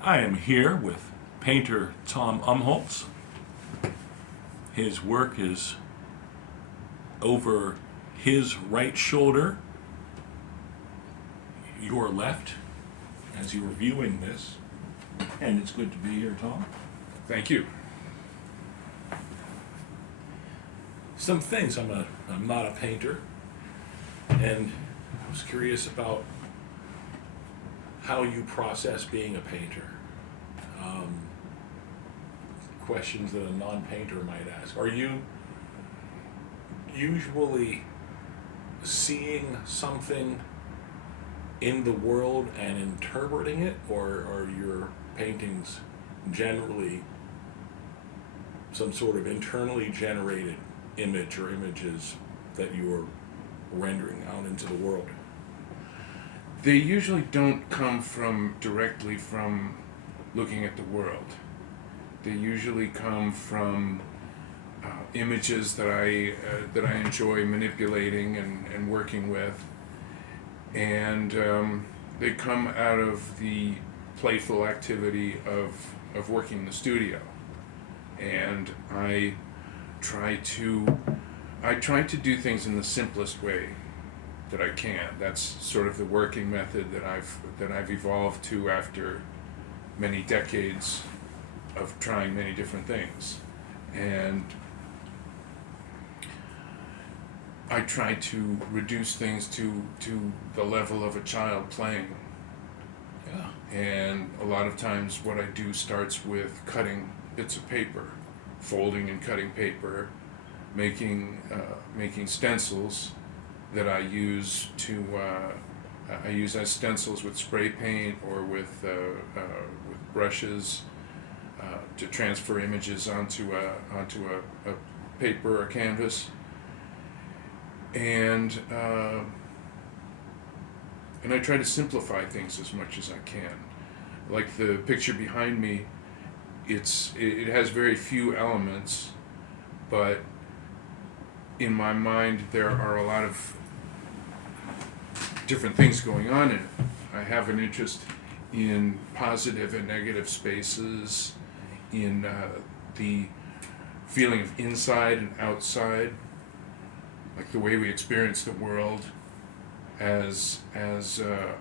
I am here with painter Tom Umholtz. His work is over his right shoulder, your left, as you're viewing this. And it's good to be here, Tom. Thank you. Some things, I'm not a painter, and I was curious about how you process being a painter. Questions that a non-painter might ask. Are you usually seeing something in the world and interpreting it, or are your paintings generally some sort of internally generated image or images that you are rendering out into the world? They usually don't come directly from looking at the world. They usually come from images that I enjoy manipulating and working with, and they come out of the playful activity of working in the studio. And I try to do things in the simplest way that I can. That's sort of the working method that I've evolved to after many decades of trying many different things. And I try to reduce things to the level of a child playing. Yeah. And a lot of times what I do starts with cutting bits of paper, folding and cutting paper, making stencils that I use as stencils with spray paint or with brushes to transfer images onto a paper or canvas, and I try to simplify things as much as I can. Like the picture behind me, it has very few elements, but in my mind there are a lot of different things going on in it. I have an interest in positive and negative spaces, in the feeling of inside and outside, like the way we experience the world as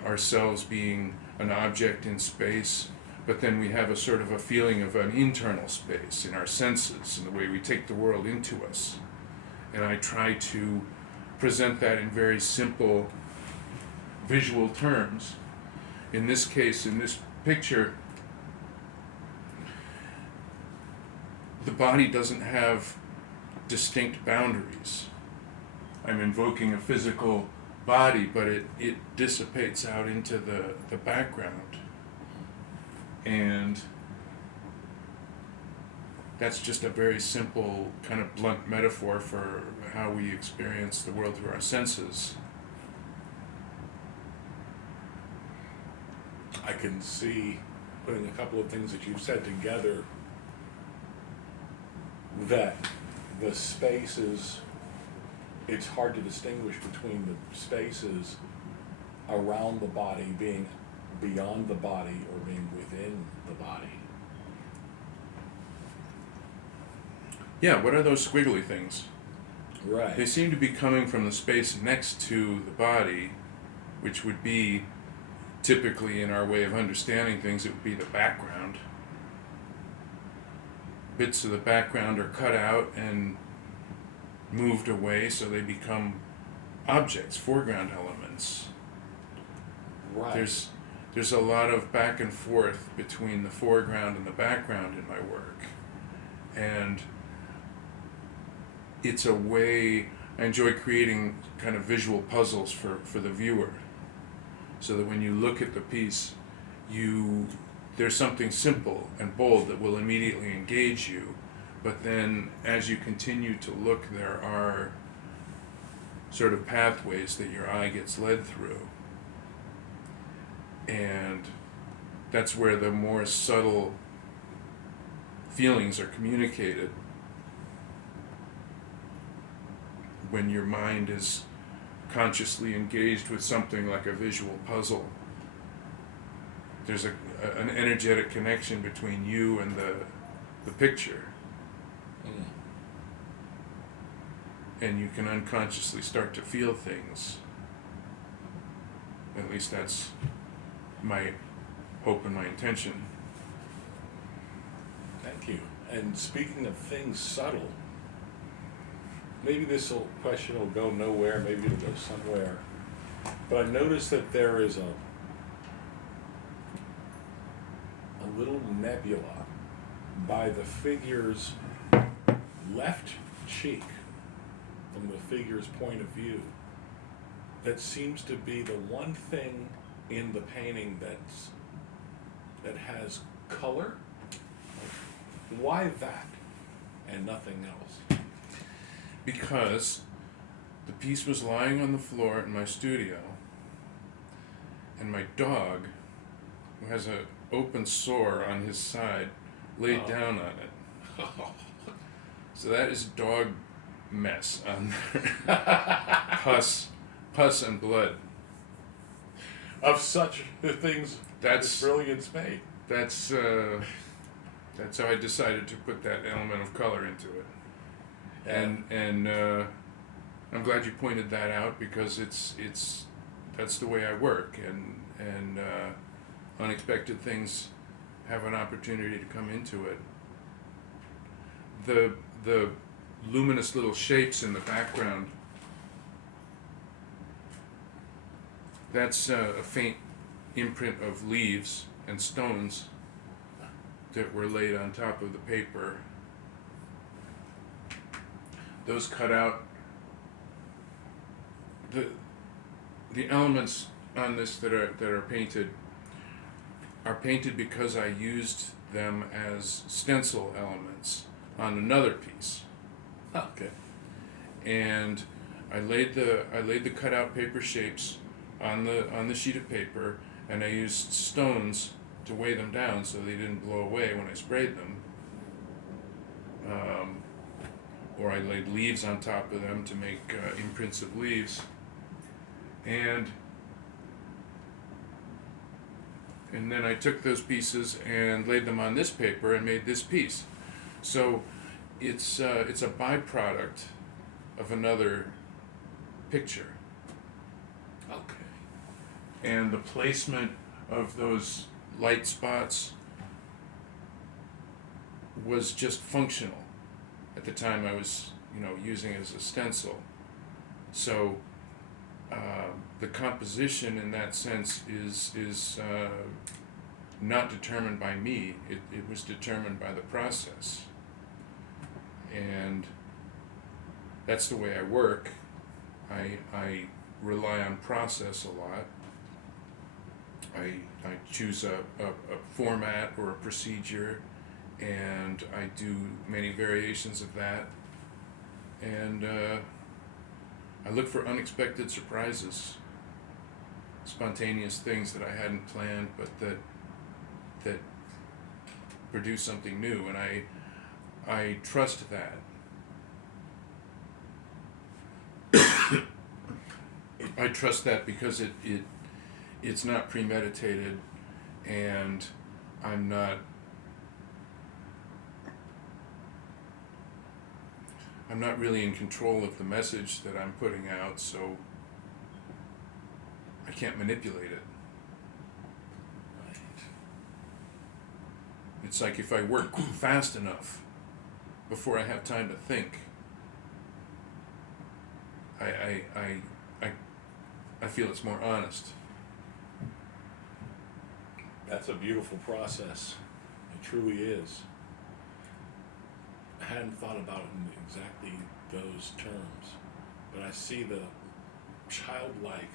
ourselves being an object in space, but then we have a sort of a feeling of an internal space in our senses and the way we take the world into us. And I try to present that in very simple visual terms. In this case, in this picture, the body doesn't have distinct boundaries. I'm invoking a physical body, but it dissipates out into the background. And that's just a very simple, kind of blunt metaphor for how we experience the world through our senses. I can see, putting a couple of things that you've said together, that the spaces, it's hard to distinguish between the spaces around the body being beyond the body or being within the body. Yeah, what are those squiggly things? Right. They seem to be coming from the space next to the body, which would be, typically in our way of understanding things, it would be the background. Bits of the background are cut out and moved away so they become objects, foreground elements. Right. There's a lot of back and forth between the foreground and the background in my work. And it's a way, I enjoy creating kind of visual puzzles for the viewer, so that when you look at the piece, there's something simple and bold that will immediately engage you, but then as you continue to look, there are sort of pathways that your eye gets led through. And that's where the more subtle feelings are communicated when your mind is consciously engaged with something like a visual puzzle. there's an energetic connection between you and the picture, Mm. and you can unconsciously start to feel things. At least that's my hope and my intention. Thank you. And speaking of things subtle, maybe question will go nowhere, maybe it'll go somewhere. But I noticed that there is a little nebula by the figure's left cheek, from the figure's point of view, that seems to be the one thing in the painting that has color. Why that and nothing else? Because the piece was lying on the floor in my studio, and my dog, who has an open sore on his side, laid down on it. So that is dog mess on there. Pus and blood. Of such things That's brilliance made. That's how I decided to put that element of color into it. And I'm glad you pointed that out, because that's the way I work, and unexpected things have an opportunity to come into it. The luminous little shapes in the background, that's a faint imprint of leaves and stones that were laid on top of the paper. Those cut out the elements on this that are painted because I used them as stencil elements on another piece. Okay. And I laid the cutout paper shapes on the sheet of paper, and I used stones to weigh them down so they didn't blow away when I sprayed them. Or I laid leaves on top of them to make imprints of leaves. And then I took those pieces and laid them on this paper and made this piece. So it's a byproduct of another picture. Okay. And the placement of those light spots was just functional. At the time I was, using it as a stencil. So the composition in that sense is not determined by me. It was determined by the process. And that's the way I work. I rely on process a lot. I choose a format or a procedure, and I do many variations of that. And I look for unexpected surprises, spontaneous things that I hadn't planned, but that produce something new, and I trust that. I trust that because it's not premeditated, and I'm not really in control of the message that I'm putting out, so I can't manipulate it. Right. It's like if I work fast enough before I have time to think, I feel it's more honest. That's a beautiful process. It truly is. I hadn't thought about it in exactly those terms, but I see the childlike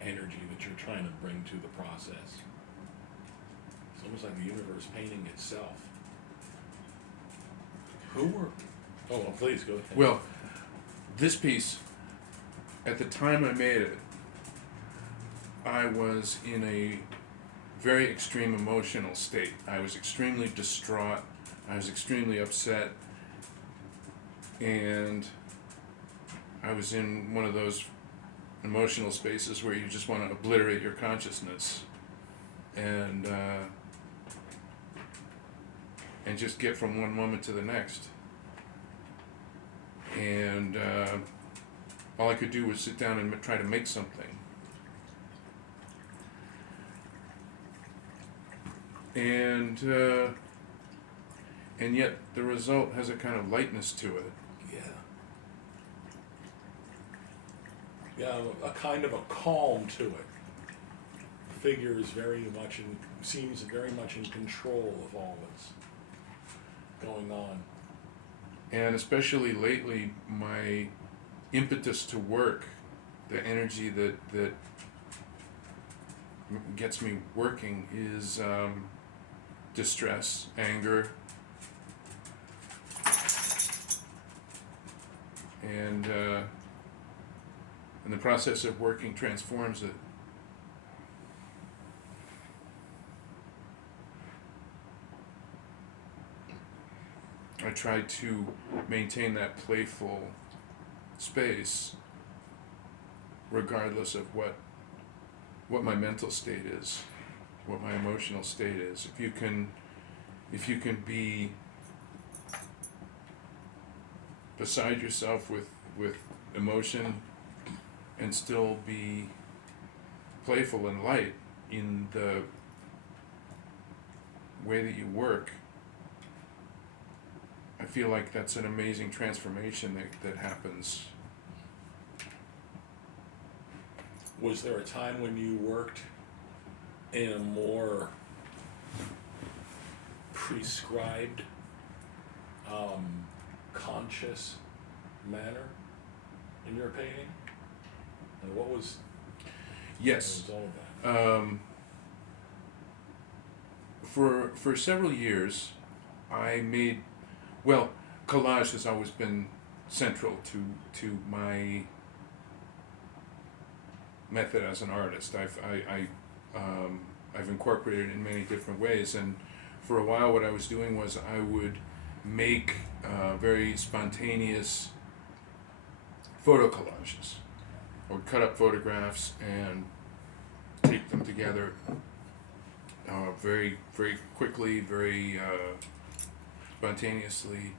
energy that you're trying to bring to the process. It's almost like the universe painting itself. Oh, well, please go ahead. Well, this piece, at the time I made it, I was in a very extreme emotional state. I was extremely distraught. I was extremely upset. And I was in one of those emotional spaces where you just want to obliterate your consciousness. and just get from one moment to the next. And all I could do was sit down and try to make something. And yet the result has a kind of lightness to it. Yeah. Yeah, a kind of a calm to it. The figure is seems very much in control of all that's going on. And especially lately, my impetus to work, the energy that gets me working is distress, anger, and the process of working transforms it. I try to maintain that playful space regardless of what my mental state is, what my emotional state is. If you can be beside yourself with emotion and still be playful and light in the way that you work, I feel like that's an amazing transformation that happens. Was there a time when you worked in a more prescribed, conscious manner in your painting? And what was Yes. the result of that? For several years, I made, collage has always been central to my method as an artist. I've incorporated it in many different ways, and for a while, what I was doing was I would make very spontaneous photo collages. I would cut up photographs and tape them together very, very quickly, very spontaneously.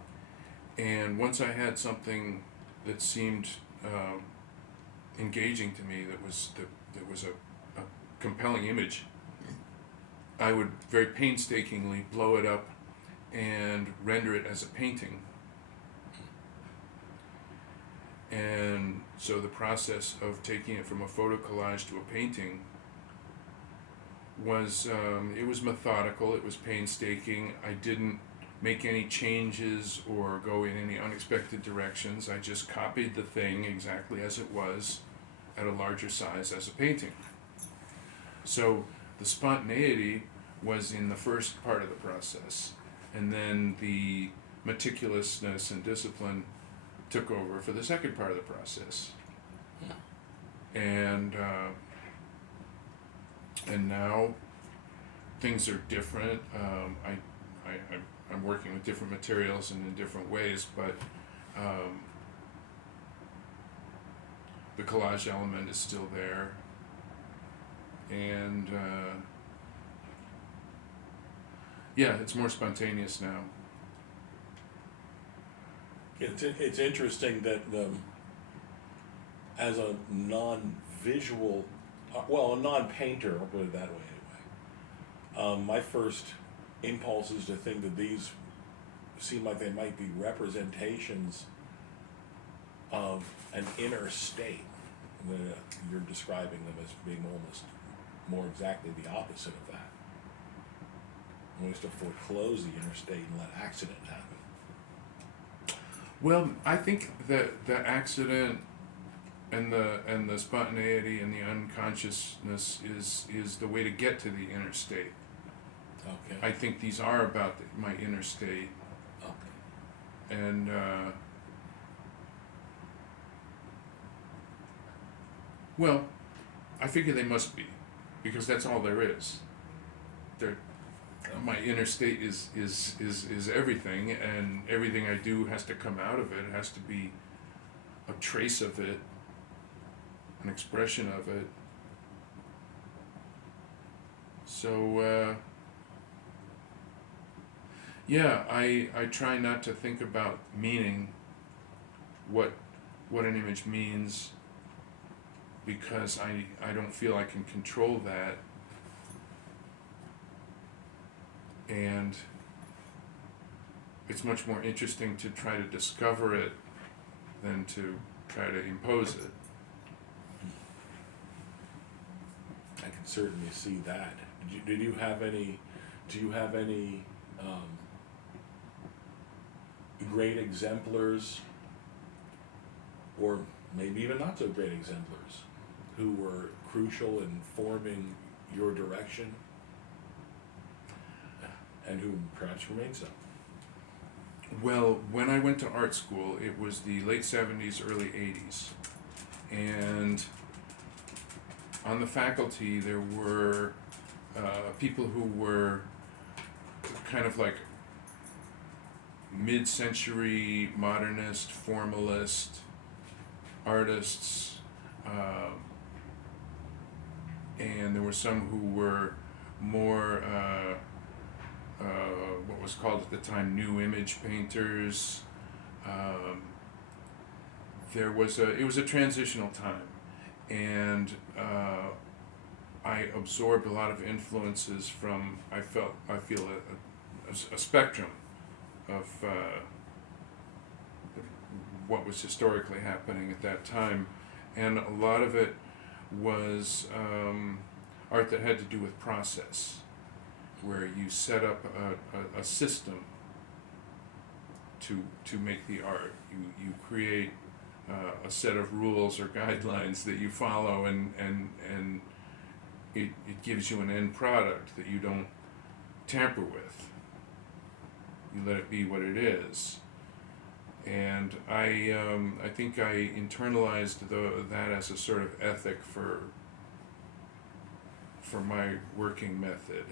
And once I had something that seemed engaging to me, that was a compelling image, I would very painstakingly blow it up and render it as a painting. And so the process of taking it from a photo collage to a painting was, it was methodical, it was painstaking. I didn't make any changes or go in any unexpected directions. I just copied the thing exactly as it was at a larger size as a painting. So the spontaneity was in the first part of the process, and then the meticulousness and discipline took over for the second part of the process. And now things are different. I'm working with different materials and in different ways, but the collage element is still there, and it's more spontaneous now. It's interesting that as a non-visual, a non-painter, I'll put it that way anyway, my first impulse is to think that these seem like they might be representations of an inner state. You're describing them as being almost more exactly the opposite of that. Almost to foreclose the inner state and let accident happen. Well, I think that the accident and the spontaneity and the unconsciousness is the way to get to the inner state. Okay. I think these are about my inner state. Okay. And I figure they must be, because that's all there is. My inner state is everything, and everything I do has to come out of it. It has to be a trace of it, an expression of it. So, yeah, I try not to think about meaning, what an image means, because I don't feel I can control that. And it's much more interesting to try to discover it than to try to impose it. I can certainly see that. Did you have any? Do you have any great exemplars, or maybe even not so great exemplars, who were crucial in forming your direction, and who perhaps remain so? Well, when I went to art school, it was the late 70s, early 80s. And on the faculty, there were people who were kind of like mid-century modernist, formalist artists, and there were some who were more what was called at the time new image painters. It was a transitional time, and I absorbed a lot of influences from, I feel a spectrum of what was historically happening at that time, and a lot of it was art that had to do with process, where you set up a system to make the art. You create a set of rules or guidelines that you follow, and it gives you an end product that you don't tamper with. You let it be what it is. And I think I internalized that as a sort of ethic for my working method.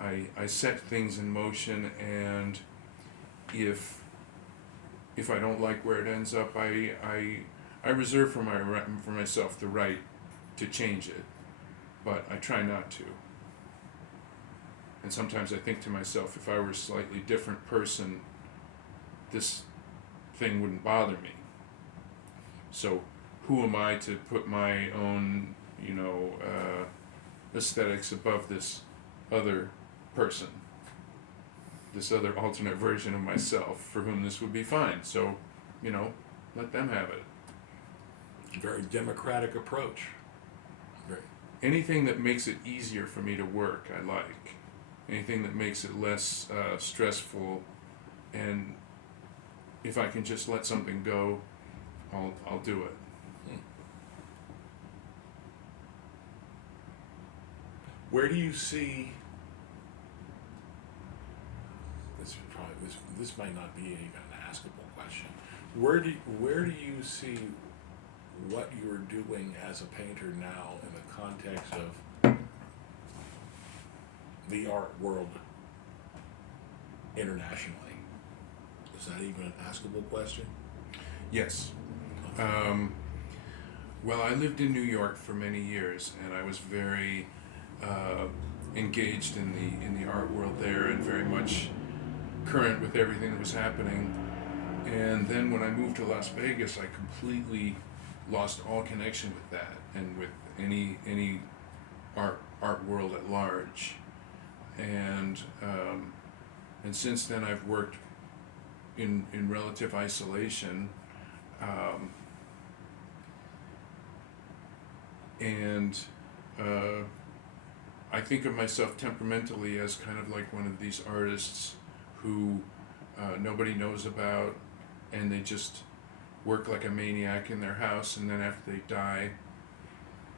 I set things in motion, and if I don't like where it ends up, I reserve for myself the right to change it, but I try not to. And sometimes I think to myself, if I were a slightly different person, this thing wouldn't bother me. So who am I to put my own, aesthetics above this other person, this other alternate version of myself for whom this would be fine? So, let them have it. Very democratic approach. Very. Anything that makes it easier for me to work, I like. Anything that makes it less stressful, and if I can just let something go, I'll do it. Where do you see this might not be even an askable question. Where do you see what you're doing as a painter now in the context of the art world internationally? Is that even an askable question? Yes. Well, I lived in New York for many years, and I was very engaged in the art world there, and very much current with everything that was happening. And then when I moved to Las Vegas, I completely lost all connection with that and with any art world at large. And since then I've worked in relative isolation, and I think of myself temperamentally as kind of like one of these artists who nobody knows about, and they just work like a maniac in their house, and then after they die,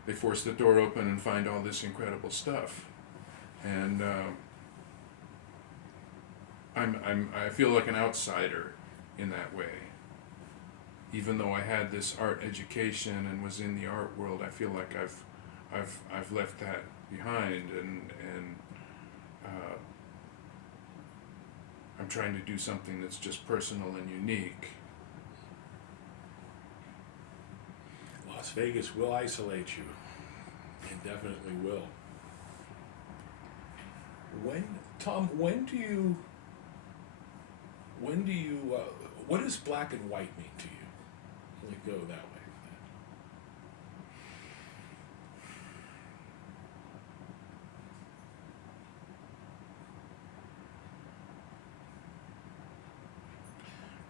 they force the door open and find all this incredible stuff. And I feel like an outsider in that way. Even though I had this art education and was in the art world, I feel like I've left that behind, and I'm trying to do something that's just personal and unique. Las Vegas will isolate you. It definitely will. Tom, when do you, what does black and white mean to you? Let me go that way.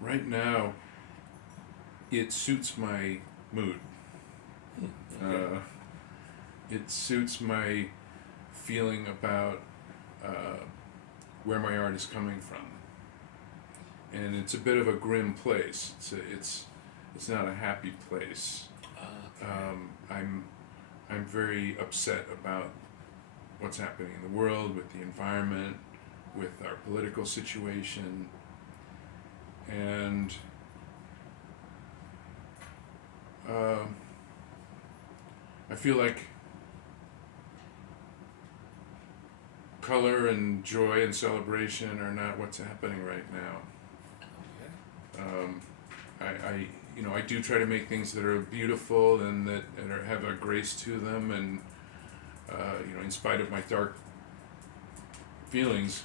Right now, it suits my mood. Okay. It suits my feeling about where my art is coming from, and it's a bit of a grim place. It's not a happy place. Okay. I'm very upset about what's happening in the world, with the environment, with our political situation, and I feel like color and joy and celebration are not what's happening right now. I do try to make things that are beautiful and that have a grace to them, and in spite of my dark feelings,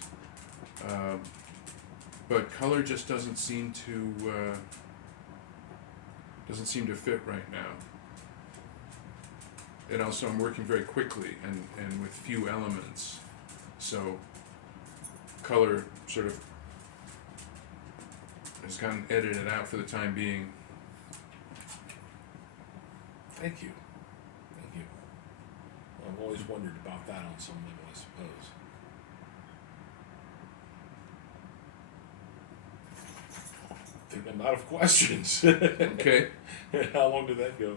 but color just doesn't seem to fit right now. And also, I'm working very quickly and with few elements, so color sort of has gotten edited out for the time being. Thank you. Thank you. I've always wondered about that on some level, I suppose. I think I'm out of questions. Okay. How long did that go?